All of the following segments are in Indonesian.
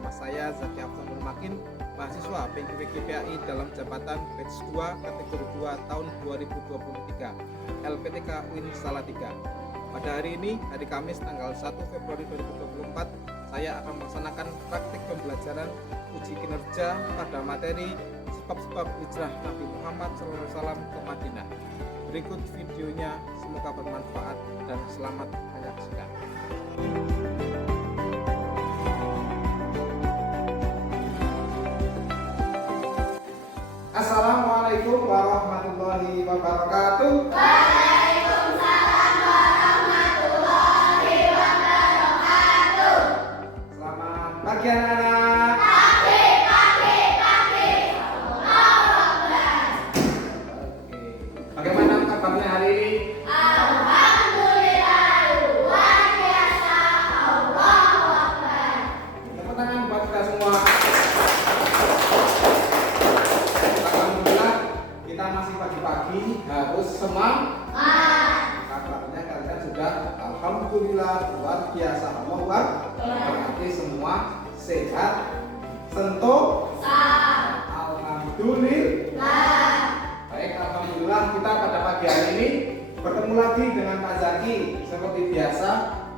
Nama saya Zaki Abdul Makin, mahasiswa PIKIP GPAI dalam jabatan batch 2 kategori 2 tahun 2023 LPTK UIN Salatiga. Pada hari ini, hari Kamis tanggal 1 Februari 2024, saya akan melaksanakan praktik pembelajaran uji kinerja pada materi sebab-sebab hijrah Nabi Muhammad SAW ke Madinah. Berikut videonya, semoga bermanfaat dan selamat menyaksikan. Assalamualaikum warahmatullahi wabarakatuh. Waalaikumsalam warahmatullahi wabarakatuh. Selamat pagi anak-anak. Pagi. Allahu Akbar. Oke. Bagaimana kabarnya hari ini? Alhamdulillah luar biasa. Allahu Akbar. Tepuk tangan buat kita semua. Alhamdulillah, kita masih pagi-pagi, harus semangat. Kabarnya kalian sudah alhamdulillah luar biasa. Allahu Akbar. Berarti semua sehat, sentosa. Alhamdulillah. Baik, alhamdulillah kita pada pagi hari ini bertemu lagi dengan Pak Zaki seperti biasa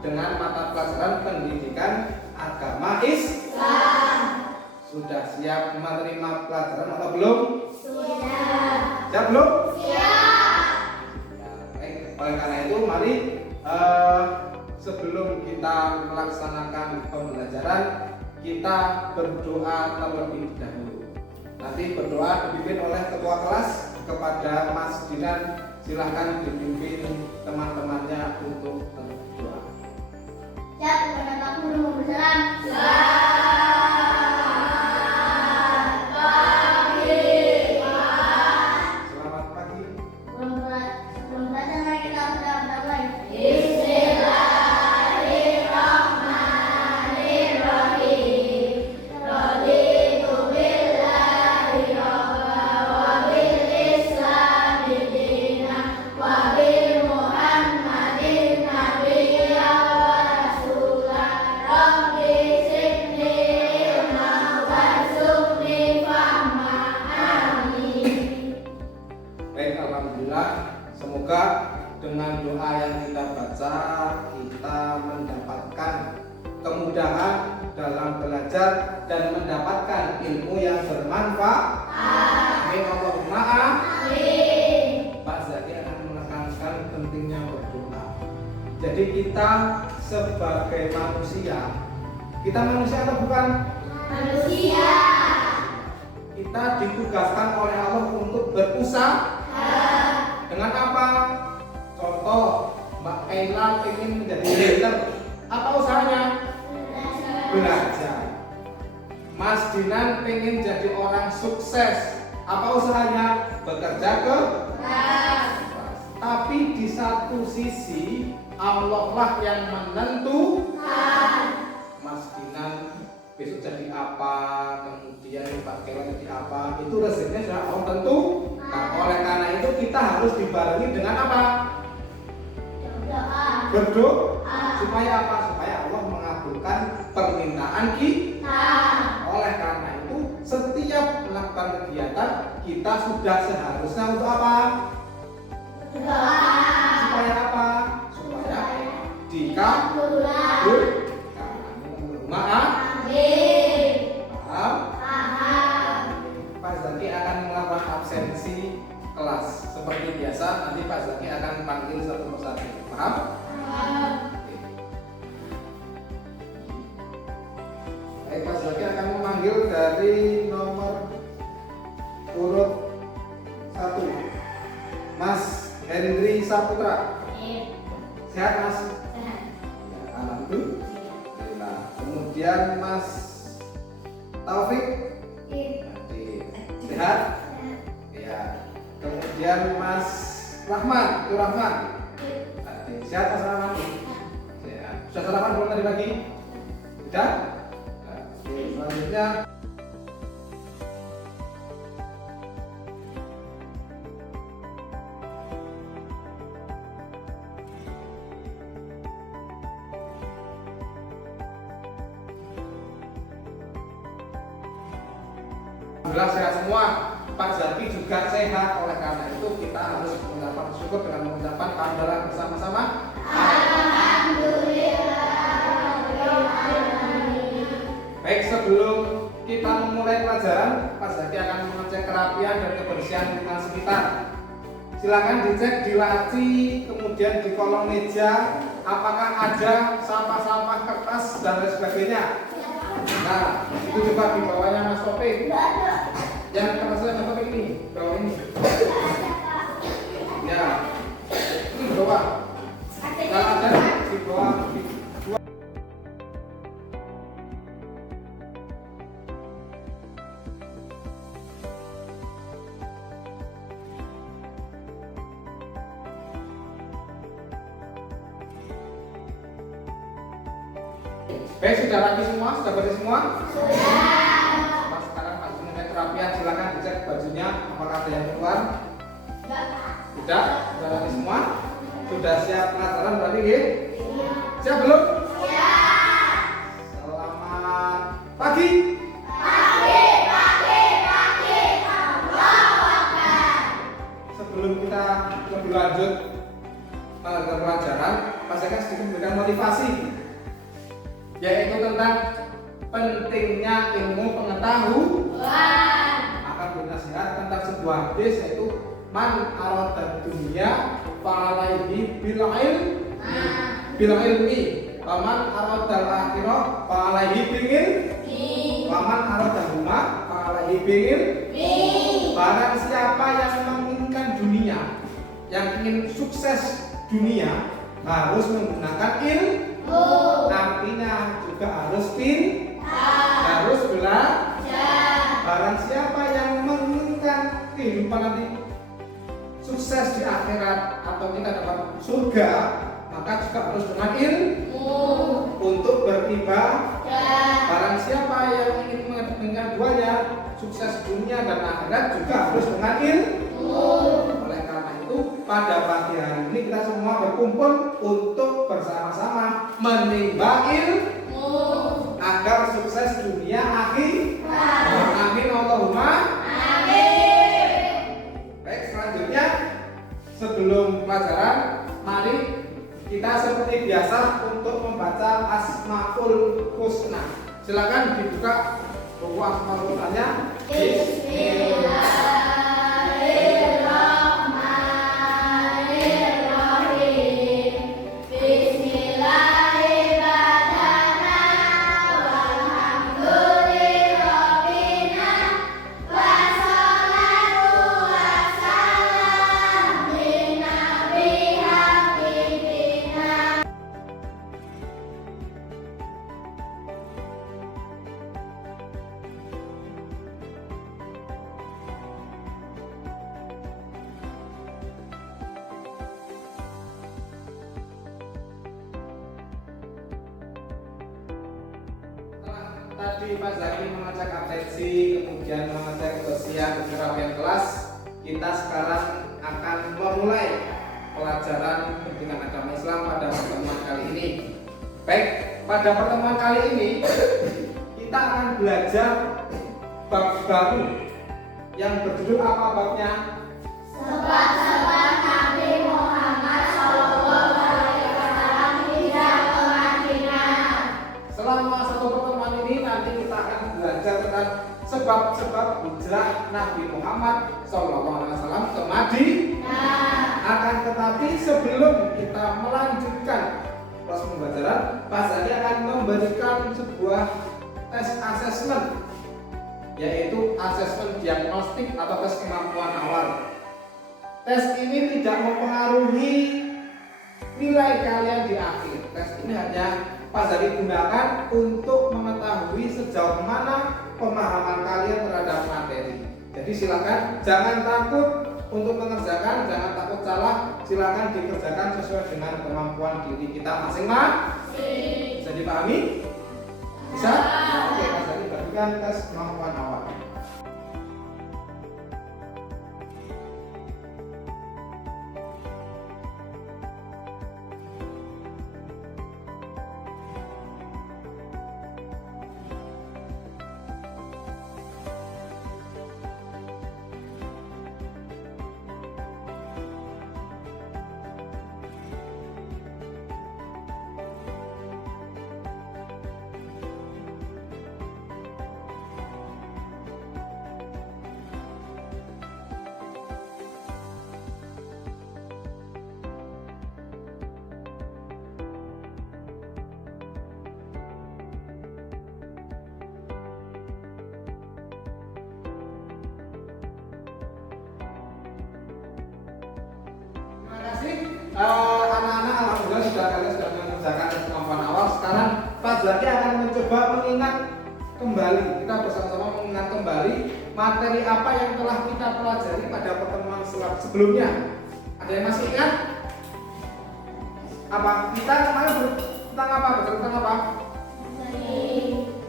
dengan mata pelajaran pendidikan agama Islam. Sudah siap menerima pelajaran atau belum? Sudah. Siap belum? Siap. Ya, baik. Oleh karena itu, mari sebelum kita melaksanakan pembelajaran, kita berdoa terlebih dahulu. Nanti berdoa dipimpin oleh ketua kelas kepada Mas Dinan. Silahkan dipimpin teman-temannya untuk berdoa. Siap kepada Pak Guru bersalam. Selamat pagi. Sebelum belajar mari kita berdoa. Bismillahirrahmanirrahim. Raditu billahi rabba wa bil islami dinan wa bil muhammadin nabiyya wa rasulah. Rabbi zidni ilma warzuqni fahma. Amin. Baik, alhamdulillah. Semoga dengan doa yang kita baca, kita mendapatkan kemudahan dalam belajar dan mendapatkan ilmu yang bermanfaat. Amin. Allahumma amin. Pak Zaki akan menekankan pentingnya berdoa. Jadi kita sebagai manusia, kita manusia atau bukan? Manusia. Kita ditugaskan oleh Allah untuk berusaha. Dengan apa? Contoh, Mbak Kaila ingin menjadi leader. Apa usahanya? Belajar. Mas Dinan ingin jadi orang sukses. Apa usahanya? Bekerja keras. Tapi di satu sisi Allah lah yang menentukan. Mas Dinan besok jadi apa, kemudian Pak Kaila jadi apa, itu rezekinya sudah Allah tentu. Nah, oleh karena itu kita harus dibarengi dengan apa? Berdoa. Supaya apa? Supaya Allah mengabulkan permintaan kita. Oleh karena itu, setiap melakukan kegiatan kita sudah seharusnya untuk apa? Supaya apa? Supaya dikabulkan. Maaf. Paham? Pak Zaki akan melakukan absensi kelas seperti biasa. Nanti Pak Zaki akan panggil satu persatu. Paham? Oke. Baik, Pak Zaki akan memanggil dari nomor urut 1, Mas Henry Saputra. Sehat, Mas? Ya, alhamdulillah. Kemudian Mas Taufik. Sehat? Ya. Kemudian Mas Rahman, itu Rahman. Sehat, Mas Rahman? Sehat. Sudah sarapan belum tadi pagi? Sudah? Oke, selanjutnya Alhamdulillah sehat semua. Pak Zaki juga sehat. Oleh karena itu kita harus mengucapkan syukur dengan mengucapkan hamdalah bersama-sama. Baik, sebelum kita memulai pelajaran, Pak Zaki akan mengecek kerapian dan kebersihan lingkungan sekitar. Silakan dicek di laci, kemudian di kolong meja, apakah ada sampah-sampah kertas dan lain sebagainya. Nah, itu coba di bawahnya Mas Topik. Yang kertasnya Mas Topik ini, bawah ini. Ya, ini di bawah. Kalau ada di bawah. Baik, sudah rapi semua? Sudah bersih semua? Sudah. Nah, sekarang Pak Zaki kerapian, silakan dicek bajunya apakah ada yang keluar? Sudah? Sudah rapi semua? Sudah siap pelajaran berarti ya? Siap belum? Siap. Selamat pagi. Sebelum kita lebih lanjut ke pelajaran, Pak Zaki sedikit memberikan motivasi, yaitu tentang pentingnya ilmu pengetahuan. Akan bernasihat tentang sebuah hadis, yaitu man arada dunya fa'alaihi bil ilmi wa man arada akhirah fa'alaihi bil ilmi wa man arada huma fa'alaihi bil ilmi. Barang siapa yang menginginkan dunia, yang ingin sukses dunia, harus menggunakan ilmu. Artinya juga harus harus belajar. Barang siapa yang menginginkan kehidupan nanti sukses di akhirat atau kita dapat surga, maka juga harus dengan ilmu untuk beribadah. Barang siapa yang ingin menginginkan duanya, sukses dunia dan akhirat, juga harus dengan ilmu. Oleh karena itu, pada pagi hari ini kita semua berkumpul untuk bersama-sama menimba ilmu agar sukses dunia akhirat. Amin Allahumma amin. Baik, selanjutnya sebelum pelajaran, mari kita seperti biasa untuk membaca Asmaul Husna. Silakan dibuka buku Asmaul Husnanya. Bismillah. Tadi Pak Zaki mengecek absensi, kemudian mengecek kebersihan kerapian kelas. Kita sekarang akan memulai pelajaran pendidikan agama Islam pada pertemuan kali ini. Baik, pada pertemuan kali ini kita akan belajar bab baru yang berjudul apa babnya? Sebab-sebab Nabi Muhammad SAW tidak ke Madinah. Selama satu pertemuan ini nanti kita akan belajar tentang sebab-sebab hijrah Nabi Muhammad SAW ke Madinah. Akan tetapi sebelum kita melanjutkan proses pembelajaran, Pak Zaki akan memberikan sebuah tes asesmen, yaitu asesmen diagnostik atau tes kemampuan awal. Tes ini tidak mempengaruhi nilai kalian di akhir. Tes ini hanya Pak Zaki gunakan untuk mengetahui sejauh mana pemahaman kalian terhadap materi. Jadi silakan jangan takut untuk mengerjakan, jangan takut salah, silakan dikerjakan sesuai dengan kemampuan diri kita masing-masing. Bisa dipahami? Bisa? Oke, Pak Zaki berikan tes kemampuan awal. Anak-anak alhamdulillah kalian sudah mengerjakan kemampuan awal. Sekarang Pak Zaki akan mencoba mengingat kembali. Kita bersama-sama mengingat kembali materi apa yang telah kita pelajari pada pertemuan sebelumnya. Ada yang masih ingat? Apa? Kita kemarin tentang apa? Tentang apa?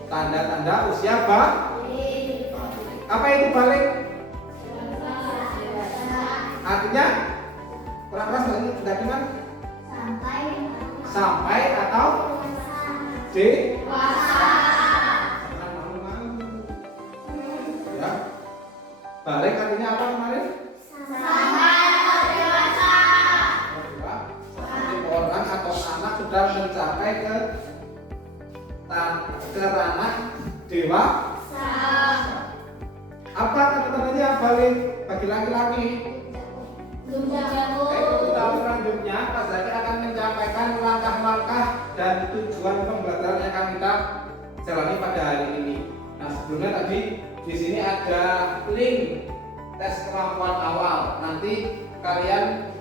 Tanda-tanda usia balik. Apa itu balik? Artinya kurang keras tidak dengar? Sampai atau dewasa. Jangan malu-malu. Ya. Balik artinya apa kemarin? Orang atau anak sudah mencapai ke ranah dewasa. Apa tanda-tandanya balik bagi laki-laki? Tahun selanjutnya Pak Zaki akan menyampaikan langkah-langkah dan tujuan pembelajaran yang akan kita jalani pada hari ini. Nah, sebelumnya tadi di sini ada link tes kemampuan awal. Nanti kalian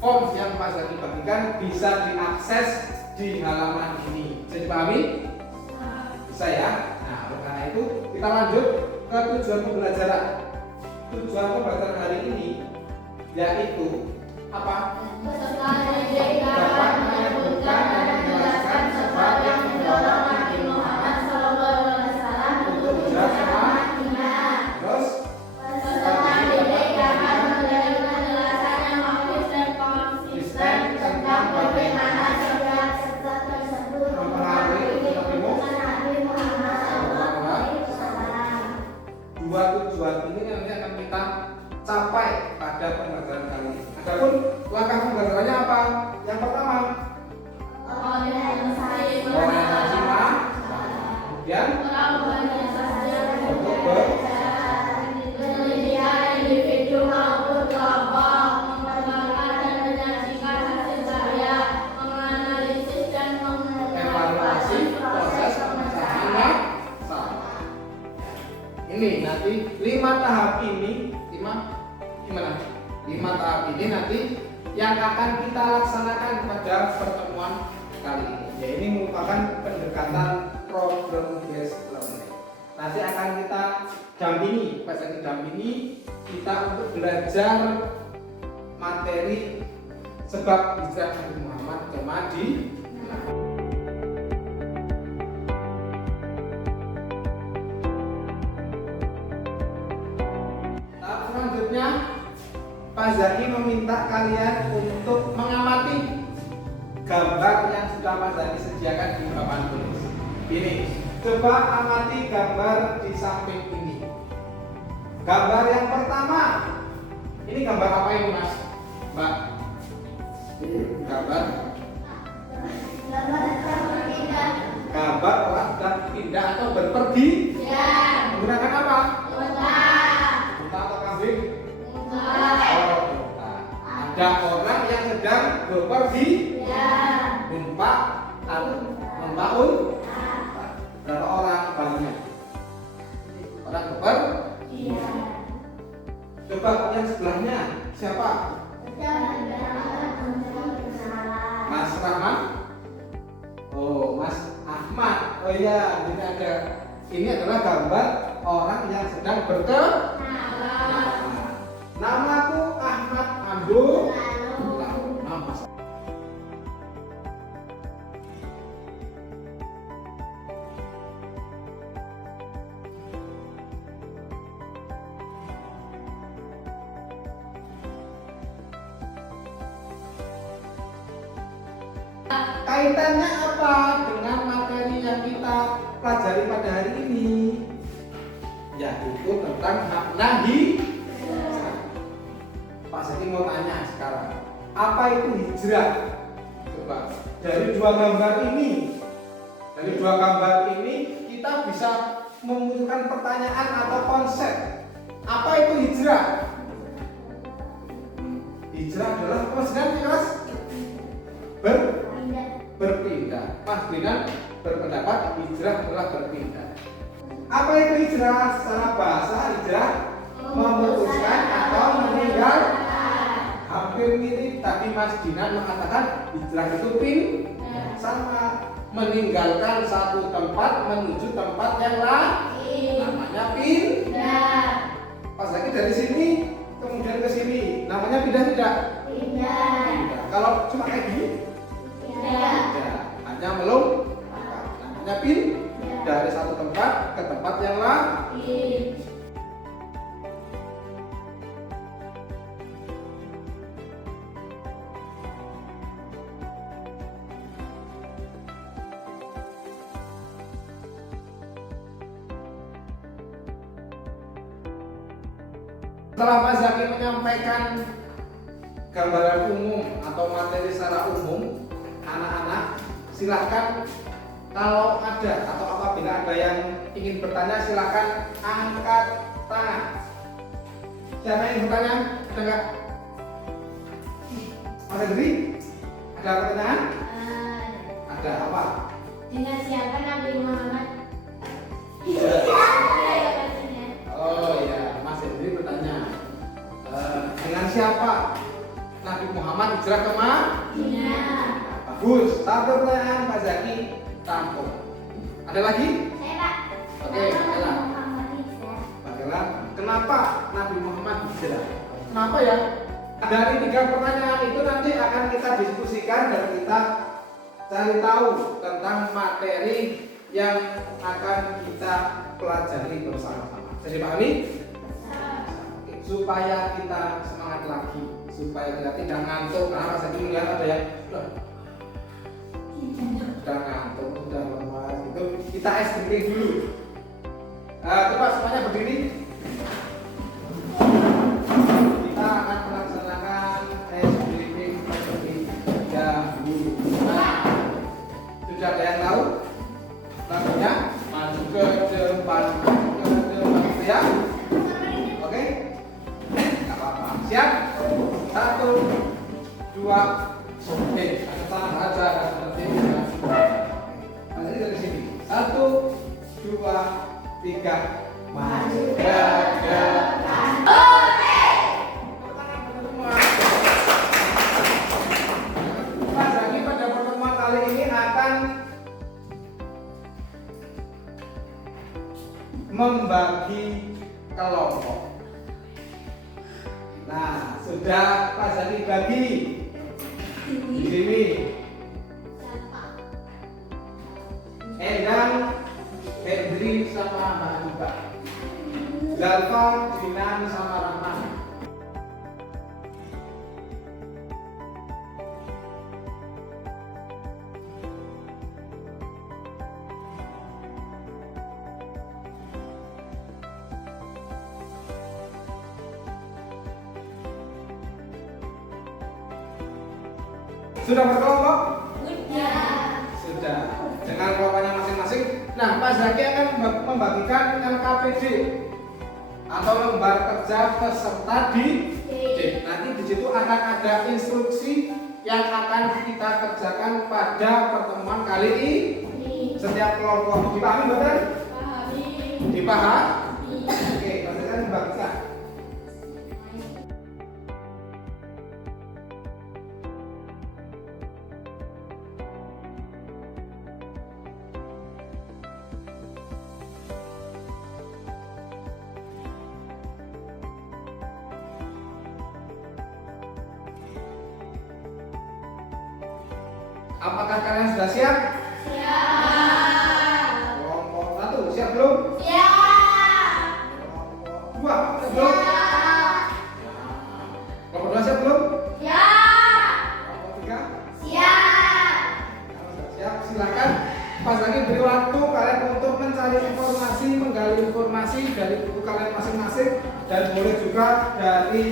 form yang Pak Zaki bagikan bisa diakses di halaman ini. Bisa dipahami? Bisa ya? Nah, oleh karena itu kita lanjut ke tujuan pembelajaran. Tujuan pembelajaran hari ini yaitu apa? Dapat menyebutkan dan menjelaskan sebab yang mendorong Nabi Muhammad SAW untuk hijrah ke Madinah. Terus Peserta didik dapat menerima penjelasan yang logis dan konsisten tentang bagaimana sebab tersebut mempengaruhi kehidupan Nabi Muhammad SAW. Dua tujuan ini nanti akan kita capai pada pembelajaran kali ini. Adapun langkah pembelajarannya apa? Yang pertama, orientasi kemudian untuk penelitian individu maupun kelompok, mengembangkan dan menyajikan hasil karya, menganalisis dan evaluasi proses pemecahan masalah. Ini nanti 5 tahap ini, 5 tahap ini nanti yang akan kita laksanakan pada pertemuan kali ini. Ya, ini merupakan pendekatan problem based learning. Nanti akan kita dampingi, pas lagi dampingi kita untuk belajar materi sebab hijrah Nabi Muhammad ke Madinah. Tahap selanjutnya Pak Zaki meminta kalian untuk mengamati gambar yang sudah Pak Zaki sediakan di papan tulis. Ini, coba amati gambar di samping ini. Gambar yang pertama, ini gambar apa ini Mas? Mbak? Gambar orang sedang pindah atau berpergi? Ya. Menggunakan apa? Unta atau kambing? Unta. Ada orang yang sedang bepergian. Ya. Numpak berapa orang banyak? Orang bepergian. Coba yang sebelahnya siapa? Mas Rahman? Oh, Mas Ahmad. Oh iya, ini adalah gambar orang yang sedang berkelana. Namaku Ahmad Abdul. Nama. Kaitannya apa dengan materi yang kita pelajari pada hari ini? Yaitu tentang makna hijrah. Pak Zaki mau tanya sekarang, apa itu hijrah? Coba dari dua gambar ini kita bisa memunculkan pertanyaan atau konsep. Apa itu hijrah? Hijrah adalah keras berpindah. Mas Binan berpendapat hijrah adalah berpindah. Apa itu hijrah? Secara bahasa hijrah memutuskan atau meninggalkan. hampir mirip. Tadi Mas Dinan mengatakan hijrah itu sama, meninggalkan satu tempat menuju tempat yang lain, namanya pindah. Pas lagi dari sini kemudian ke sini, namanya pindah tidak? Pindah. Kalau cuma kayak gini? Tidak. Hanya melompat, namanya pindah dari satu tempat ke tempat yang lain. Setelah Pak Zaki menyampaikan gambaran umum atau materi secara umum, anak-anak silahkan kalau ada atau apabila ada yang ingin bertanya silahkan angkat tangan. Siapa yang bertanya? Ada nggak? Mas Hendri? Ada pertanyaan? Ada apa? Dengan siapa Nabi Muhammad? Oh ya, Mas Hendri bertanya dengan siapa Nabi Muhammad hijrah ke Madinah? Bagus. Satu pertanyaan Pak Zaki tampung. Ada lagi? Saya Pak. Oke, Ella. Pak Ella, kenapa Nabi Muhammad hijrah? Kenapa ya? Dari 3 pertanyaan itu nanti akan kita diskusikan dan kita cari tahu tentang materi yang akan kita pelajari bersama-sama. Jadi pahami? Supaya kita semangat lagi, supaya kita tidak ngantuk. Karena pas tadi melihat ada yang sudah ngantuk, sudah lemas gitu. Kita ice breaking dulu. Coba semuanya berdiri. Kita akan melaksanakan ice breaking terlebih dahulu. Sudah ada yang tahu? Lagunya maju ke depan, ya. Oke? Nggak apa-apa. Siap? 1, 2, oke. Tangan aja seperti ini. Nanti dari sini. 1, 2, 3, maju ke depan. Mas Zaki pada pertemuan kali ini akan membagi kelompok. Nah, sudah Pak Zaki bagi di sini. Endang, Hendri sama Mbak Anita. Zalfa, Jinan sama Rahman. Sudah berkelompok? Sudah. Dengan kelompoknya masing-masing. Nah, Pak Zaki akan membagikan LKPD atau lembar kerja peserta didik. Nanti di situ akan ada instruksi yang akan kita kerjakan pada pertemuan kali ini. Setiap kelompok dipahami betul? Dipahami? Oke, Pak Zaki akan membagikan. Apakah kalian sudah siap? Siap. Kelompok 1 siap belum? Siap. Kelompok 2 siap belum? Siap. Kelompok 2 siap belum? Siap. Kelompok 3? Siap. Kalau sudah siap silakan pas lagi beri waktu kalian untuk mencari informasi, menggali informasi dari buku kalian masing-masing dan boleh juga dari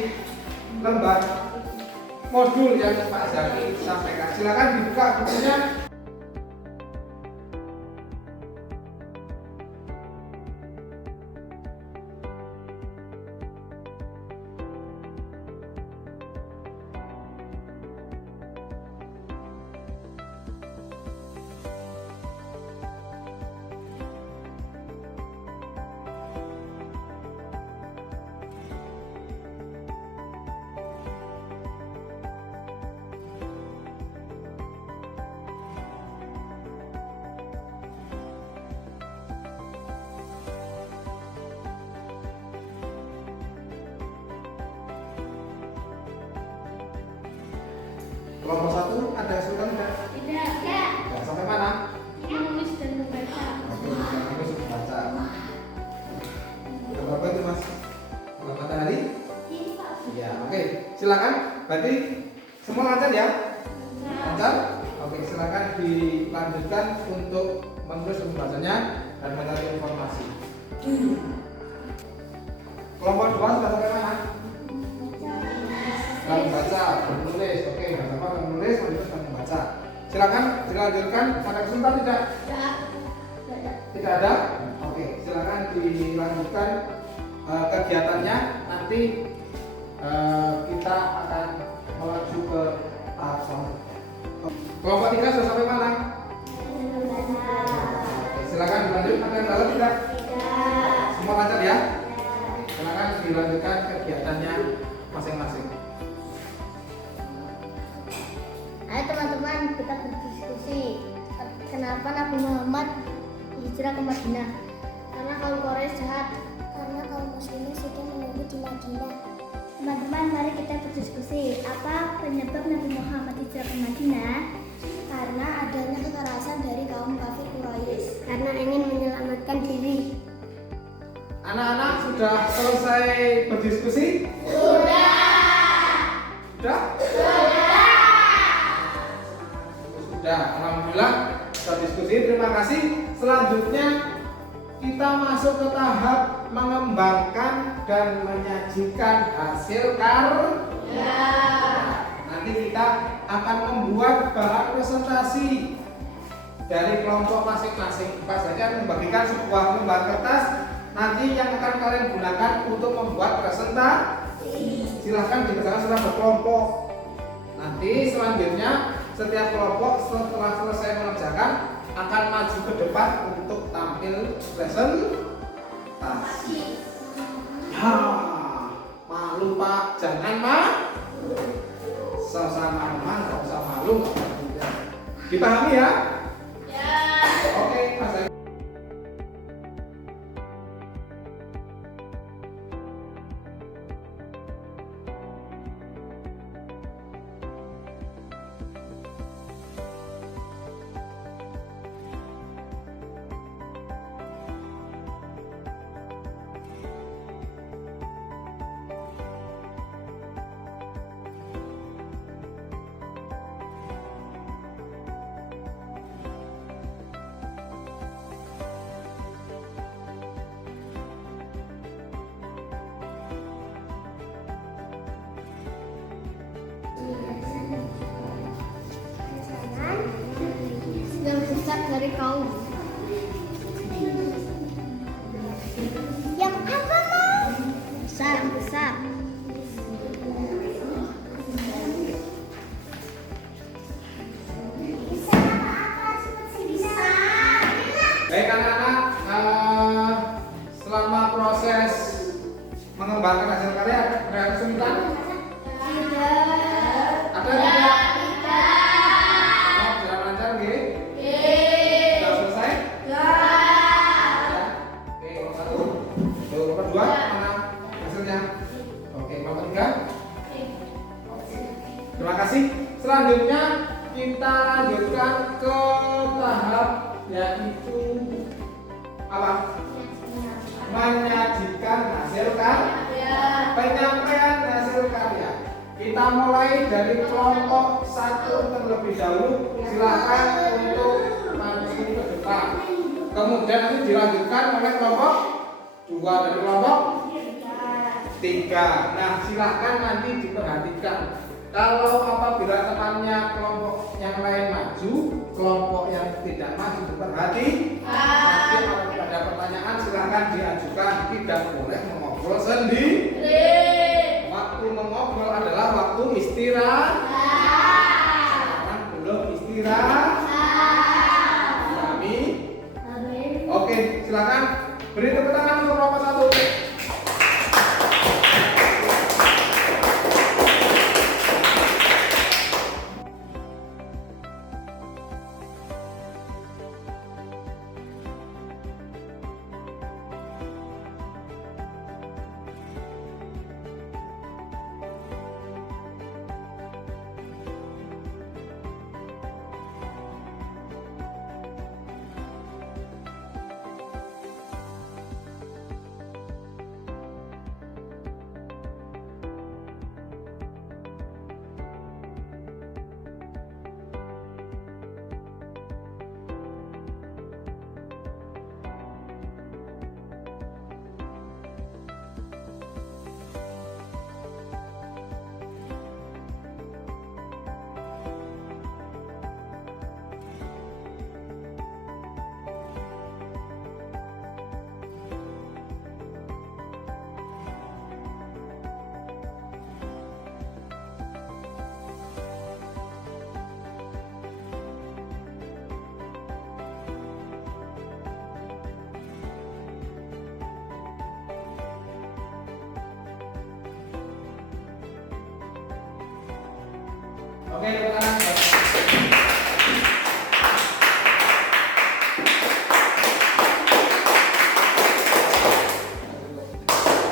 lembar modul yang Pak Zaki sampaikan. Silakan dibuka bukunya. Kelompok 1 ada kesulitan tidak? Tidak. Tidak. Sampai mana? Menulis dan membaca. Oke, kita terus baca. Berapa itu Mas? Selamat matahari? Iya, oke. Silakan. Berarti semua lancar ya? Lancar? Oke, silakan dilanjutkan untuk menulis pembacanya dan mencari informasi. Kelompok 2 sudah sampai mana? Sudah membaca, menulis. Oke, nggak apa menulis, menulis dan membaca. Silakan dilanjutkan. Ada kesulitan tidak? Tidak ada? Oke, silakan dilanjutkan kegiatannya. Nanti kita akan melaju ke tahap selanjutnya. Kelompok 3 sudah sampai mana? Oke, silakan dilanjutkan. Ada yang dalam tidak? Semua lancar ya? Silakan dilanjutkan kegiatannya masing-masing. Ayo teman-teman, kita berdiskusi. Kenapa Nabi Muhammad hijrah ke Madinah? Karena kaum Quraisy jahat. Karena kaum muslimin sudah menunggu di Madinah. Teman-teman, mari kita berdiskusi. Apa penyebab Nabi Muhammad hijrah ke Madinah? Karena adanya kekerasan dari kaum kafir Quraisy. Karena ingin menyelamatkan diri. Anak-anak sudah selesai berdiskusi? Sudah. Sudah? Sudah. Alhamdulillah sudah diskusi. Terima kasih. Selanjutnya kita masuk ke tahap mengembangkan dan menyajikan hasil karya. Nanti kita akan membuat bahan presentasi dari kelompok masing-masing. Pas saja membagikan sebuah lembar kertas nanti yang akan kalian gunakan untuk membuat presentasi. Silahkan dikerjakan secara berkelompok. Nanti selanjutnya setiap kelompok setelah selesai mengerjakan akan maju ke depan untuk tampil presentasi. Ya, malu Pak, jangan malu. Sesama teman nggak usah malu, nggak apa-apa. Dipahami ya? Ya. Oke, Mas. Yang besar dari kaum. Yang apa mau? Besar. Yang besar. Baik anak-anak, selama proses mengembangkan hasil karya ada kesulitan? Ada tidak? Oh, jalan lancar, nggih? Sudah selesai? Ya. Oke, kelompok 1. Kelompok 2 mana hasilnya? Oke, kelompok 3. Oke. Terima kasih. Selanjutnya kita lanjutkan ke tahap yaitu apa? Menyajikan hasil karya. Penyampaian hasil karya. Kita mulai dari kelompok 1 terlebih dahulu. Silakan untuk maju ke depan. Kemudian nanti dilanjutkan oleh kelompok 2 dan kelompok 3. Nah, silakan nanti diperhatikan. Kalau apabila temannya kelompok yang lain maju, kelompok yang tidak maju diperhati. Nanti kalau ada pertanyaan silakan diajukan, tidak boleh mengobrol sendiri. Waktu mengobrol adalah waktu istirahat. Sekarang belum istirahat. Kami. Oke, silakan beri tepuk tangan untuk kelompok 1. Oke, teman-teman.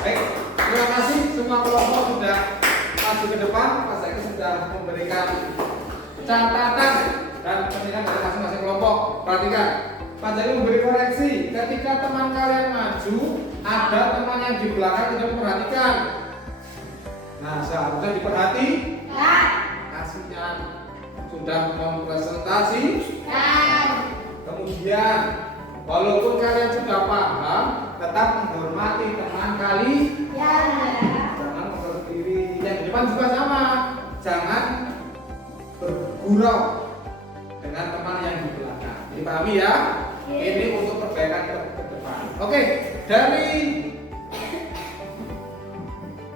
Baik, terima kasih semua kelompok sudah maju ke depan. Pak Zaki sudah memberikan catatan dan penilaian dari masing-masing kelompok. Perhatikan, Pak Zaki memberi koreksi. Ketika teman kalian maju, ada teman yang di belakang tidak memperhatikan. Nah, seharusnya diperhatikan. Kasihan sudah mempresentasi. Kemudian, walaupun kalian sudah paham, tetap menghormati teman kalian. Jangan berdiri. Yang di depan juga sama. Jangan bergurau dengan teman yang di belakang. Dipahami ya? Ini untuk perbaikan ke depan. Oke, dari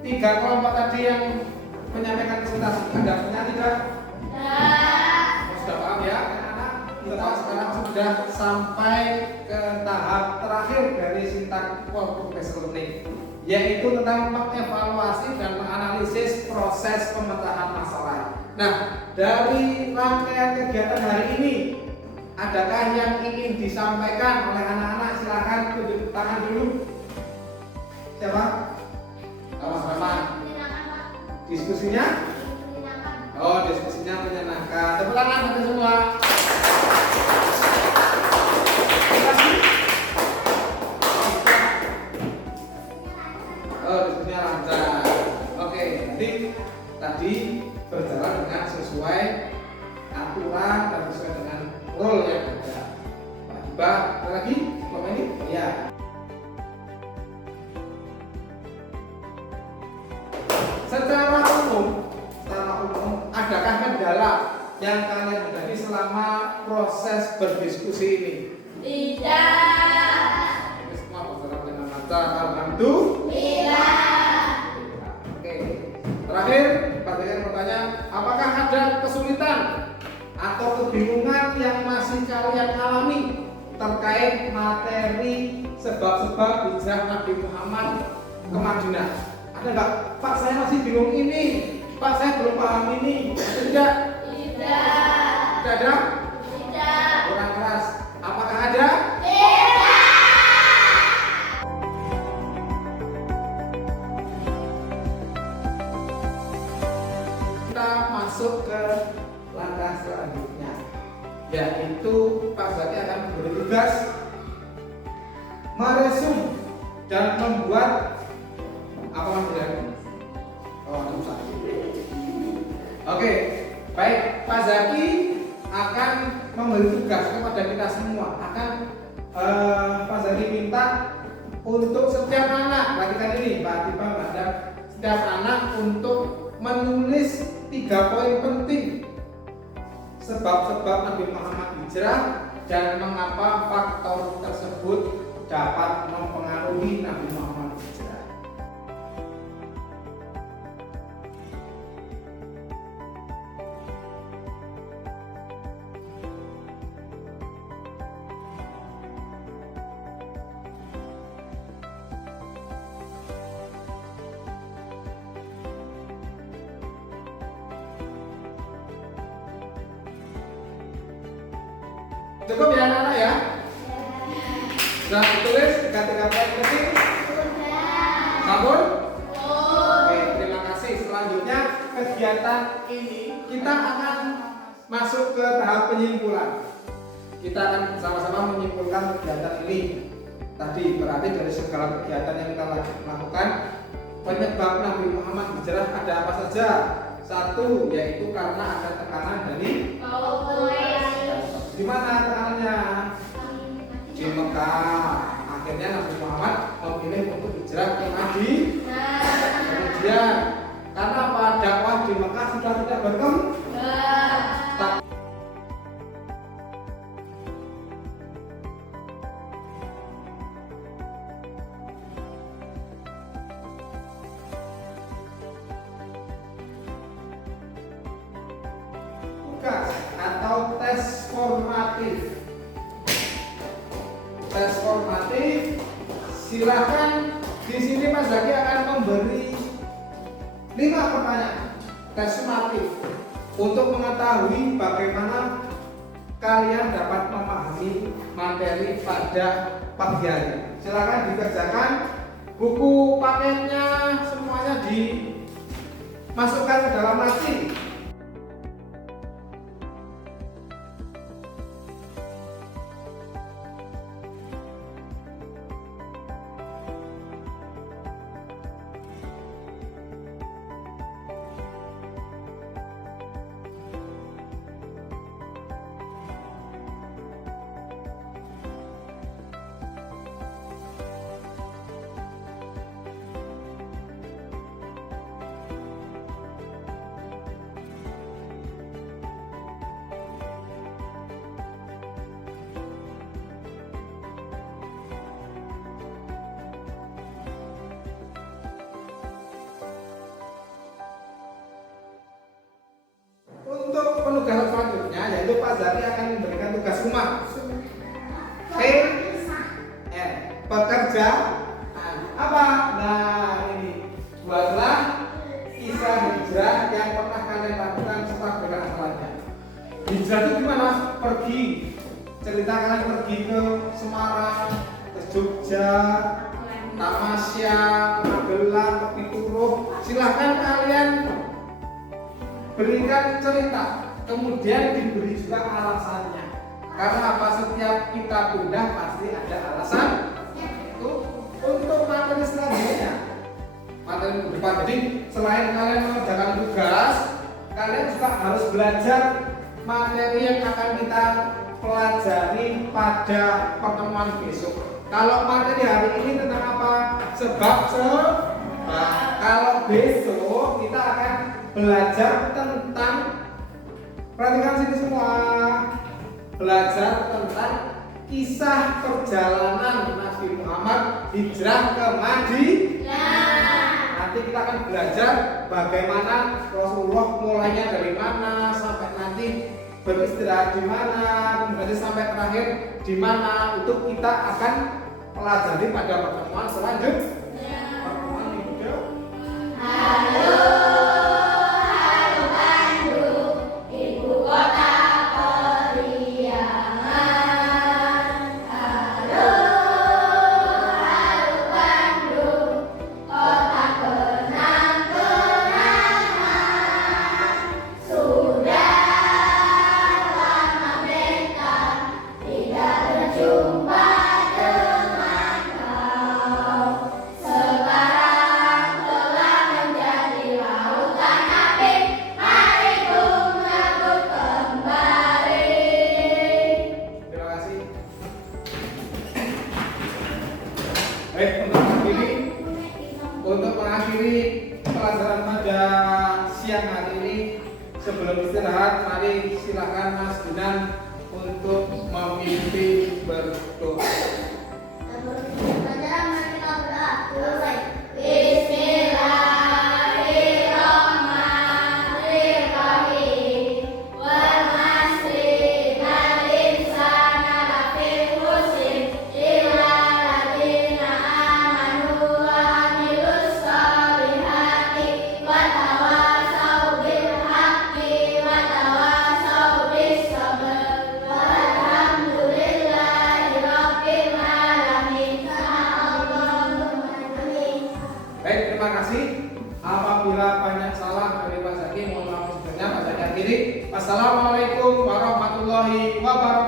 3 kelompok tadi yang menyampaikan presentasi, ada punya tidak? Sudah paham ya, anak-anak? Kita sekarang sudah sampai ke tahap terakhir dari sintak work-based learning, yaitu tentang mengevaluasi dan menganalisis proses pemecahan masalah. Nah, dari rangkaian kegiatan hari ini, adakah yang ingin disampaikan oleh anak-anak? Silakan tunjuk tangan dulu. Siapa? Sama-sama. Diskusinya? Oh, diskusinya menyenangkan. Tepuk tangan untuk semua. Oh, diskusinya lancar. Oke, jadi tadi berjalan dengan sesuai aturan dan sesuai dengan role yang ada. Pak Iba, ada lagi? Komen ini? Ya. Secara umum, adakah kendala yang kalian hadapi selama proses berdiskusi ini? Tidak. Semua berjalan dengan lancar, alhamdulillah. Oke. Terakhir, Pak Dekan bertanya, apakah ada kesulitan atau kebingungan yang masih kalian alami terkait materi sebab-sebab hijrah Nabi Muhammad ke Madinah? Ada nggak? Pak, saya masih bingung ini. Pak, saya belum paham ini. Tidak? Tidak. Tidak ada? Tidak. Kurang keras. Apakah ada? Tidak. Kita masuk ke langkah selanjutnya, yaitu Pak Zaki akan memberi tugas meresum dan membuat apa namanya? Oh, susah. Oke, baik, Pak Zaki akan memberi tugas kepada kita semua. Pak Zaki minta untuk setiap anak, perhatikan ini, Pak Tiba, setiap anak untuk menulis 3 poin penting sebab-sebab Nabi Muhammad hijrah dan mengapa faktor tersebut dapat mempengaruhi Nabi Muhammad hijrah. Cukup ya anak-anak ya? Sudah ditulis 3 poin penting? Sabun? Oke, terima kasih. Selanjutnya kegiatan ini kita akan masuk ke tahap penyimpulan. Kita akan sama-sama menyimpulkan kegiatan ini. Tadi berarti dari segala kegiatan yang kita lakukan, penyebab Nabi Muhammad hijrah ada apa saja? 1, yaitu karena ada tekanan dari di mana tekanannya? Di Mekah. Akhirnya Nabi Muhammad memilih untuk hijrah ke Madinah. Kemudian karena apa? Dakwah di Mekah sudah tidak berkembang. Atau tes formatif. Tes formatif, silakan di sini Mas Zaki akan memberi 5 pertanyaan tes formatif. untuk mengetahui bagaimana kalian dapat memahami materi pada pagi hari. Silakan dikerjakan. Buku paketnya semuanya dimasukkan ke dalam laci. Untuk penugasan selanjutnya yaitu Pak Zaki akan memberikan tugas rumah. Pekerja apa? Nah ini buatlah kisah hijrah yang pernah kalian lakukan setelah berangkat. Hijrah itu gimana? Pergi. Cerita kalian pergi ke Semarang, ke Jogja, Tamasya, Magelang, ke Pituruh. Silahkan kalian berikan cerita, kemudian diberi juga alasannya. Karena apa? Setiap kita pindah pasti ada alasan. Itu untuk materi selanjutnya, materi minggu depan. Jadi selain kalian mengerjakan tugas, kalian juga harus belajar materi yang akan kita pelajari pada pertemuan besok. Kalau materi hari ini tentang apa? Sebab. Kalau besok kita akan belajar tentang, perhatikan sini semua, belajar tentang kisah perjalanan Nabi Muhammad hijrah ke Madinah. Nanti kita akan belajar bagaimana Rasulullah mulainya dari mana sampai nanti beristirahat di mana, kemudian sampai terakhir di mana. Itu kita akan pelajari pada pertemuan selanjutnya. Pertemuan minggu depan. Halo. Untuk mengakhiri pelajaran pada siang hari ini, sebelum istirahat, mari silakan Mas Dinan untuk memimpin berdoa. Terima kasih. Apabila banyak salah dari Pak Zaki, mohon maaf sebelumnya. Pak Zaki akhiri. Assalamualaikum warahmatullahi wabarakatuh.